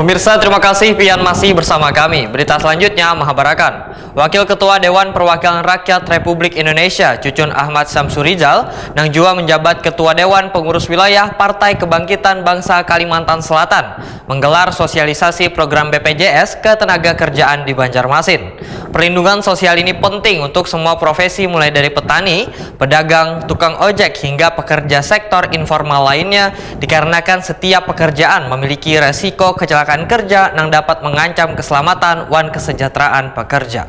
Pemirsa, terima kasih pian masih bersama kami. Berita selanjutnya Mahabarakan. Wakil Ketua Dewan Perwakilan Rakyat Republik Indonesia, Cucun Ahmad Samsurijal, nang jua menjabat Ketua Dewan Pengurus Wilayah Partai Kebangkitan Bangsa Kalimantan Selatan, menggelar sosialisasi program BPJS Ketenagakerjaan di Banjarmasin. Perlindungan sosial ini penting untuk semua profesi mulai dari petani, pedagang, tukang ojek hingga pekerja sektor informal lainnya, dikarenakan setiap pekerjaan memiliki resiko kecelakaan kerja yang dapat mengancam keselamatan wan kesejahteraan pekerja.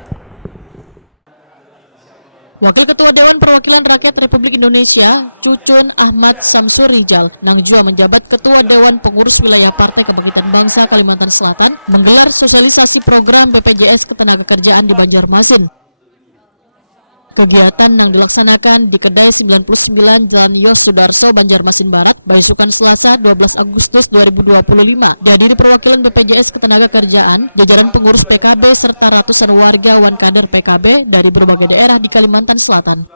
Wakil Ketua Dewan Perwakilan Rakyat Republik Indonesia, Cucun Ahmad Samsurijal, nang jua menjabat Ketua Dewan Pengurus Wilayah Partai Kebangkitan Bangsa Kalimantan Selatan, menggelar sosialisasi program BPJS Ketenagakerjaan di Banjarmasin. Kegiatan yang dilaksanakan di Kedai 99 Jalan Yos Sudarso, Banjarmasin Barat, Baisukan Selasa 12 Agustus 2025. Dihadiri perwakilan BPJS Ketenagakerjaan, jajaran pengurus PKB serta ratusan warga wan kader PKB dari berbagai daerah di Kalimantan Selatan.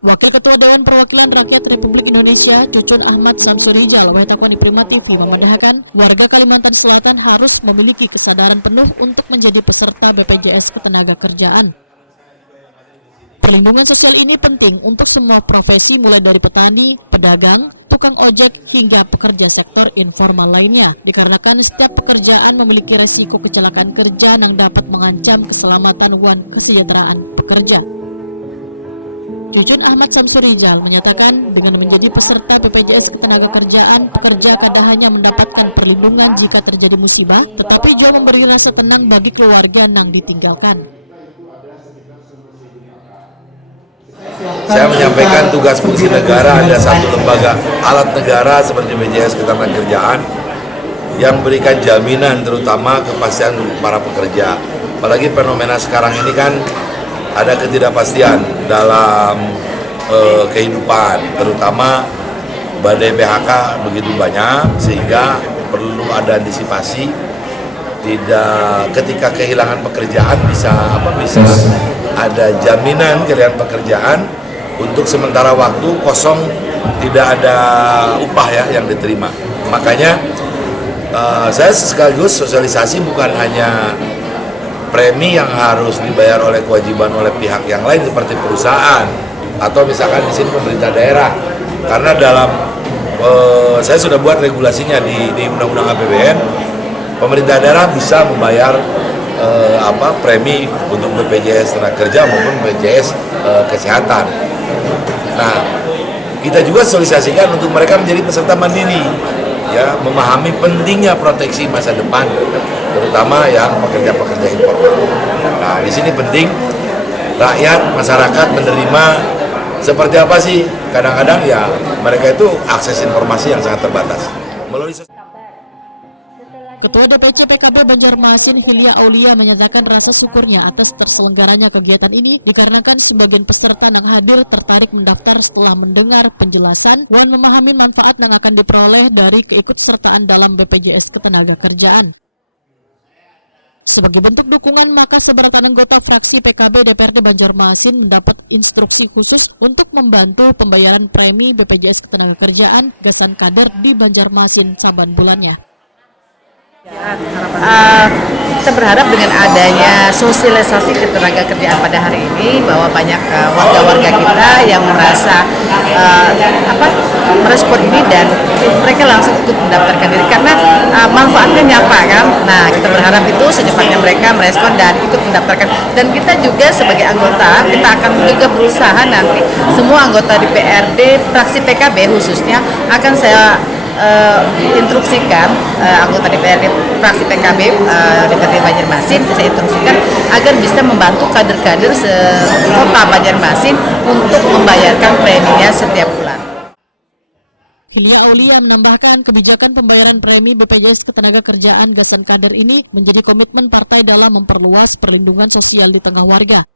Wakil Ketua Dewan Perwakilan Rakyat Republik Indonesia, Cucun Ahmad Samsurijal, Wetakoni Prima TV, memandahkan warga Kalimantan Selatan harus memiliki kesadaran penuh untuk menjadi peserta BPJS Ketenagakerjaan. Perlindungan sosial ini penting untuk semua profesi mulai dari petani, pedagang, tukang ojek hingga pekerja sektor informal lainnya, dikarenakan setiap pekerjaan memiliki resiko kecelakaan kerja yang dapat mengancam keselamatan wan kesejahteraan pekerja. Cucun Ahmad Samsurijal menyatakan dengan menjadi peserta BPJS Ketenagakerjaan, pekerja kada hanya mendapatkan perlindungan jika terjadi musibah, tetapi juga memberi rasa tenang bagi keluarga yang ditinggalkan. Saya menyampaikan tugas fungsi negara, ada satu lembaga alat negara seperti BPJS Ketenagakerjaan yang berikan jaminan terutama kepastian untuk para pekerja. Apalagi fenomena sekarang ini kan ada ketidakpastian dalam kehidupan, terutama badai PHK begitu banyak sehingga perlu ada antisipasi. Tidak ketika kehilangan pekerjaan bisa ada jaminan kehilangan pekerjaan untuk sementara waktu kosong, tidak ada upah ya yang diterima. Makanya saya sekaligus sosialisasi bukan hanya premi yang harus dibayar oleh kewajiban oleh pihak yang lain seperti perusahaan atau misalkan di sini pemerintah daerah, karena dalam saya sudah buat regulasinya di Undang-Undang APBN. Pemerintah daerah bisa membayar premi untuk BPJS Tenagakerja maupun BPJS Kesehatan. Nah, kita juga sosialisasikan untuk mereka menjadi peserta mandiri, ya, memahami pentingnya proteksi masa depan, terutama ya pekerja-pekerja informal. Nah, di sini penting rakyat, masyarakat menerima seperti apa sih? Kadang-kadang ya mereka itu akses informasi yang sangat terbatas. Ketua DPC PKB Banjarmasin Hilya Aulia menyatakan rasa syukurnya atas terselenggaranya kegiatan ini dikarenakan sebagian peserta yang hadir tertarik mendaftar setelah mendengar penjelasan wan memahami manfaat yang akan diperoleh dari keikutsertaan dalam BPJS Ketenagakerjaan. Sebagai bentuk dukungan, maka seberatan anggota fraksi PKB DPRD Banjarmasin mendapat instruksi khusus untuk membantu pembayaran premi BPJS Ketenagakerjaan gasan kader di Banjarmasin saban bulannya. Kita berharap dengan adanya sosialisasi ketenagakerjaan pada hari ini bahwa banyak warga-warga kita yang merasa merespon ini dan mereka langsung ikut mendaftarkan diri karena manfaatnya nyata kan. Nah, kita berharap itu secepatnya mereka merespon dan ikut mendaftarkan, dan kita juga sebagai anggota kita akan juga berusaha nanti semua anggota DPRD fraksi PKB khususnya akan saya instruksikan anggota DPRD fraksi PKB DPRD Banjarmasin, saya instruksikan agar bisa membantu kader-kader kota Banjarmasin untuk membayarkan preminya setiap bulan. Hilya Aulia menambahkan kebijakan pembayaran premi BPJS Ketenagakerjaan gasan kader ini menjadi komitmen partai dalam memperluas perlindungan sosial di tengah warga.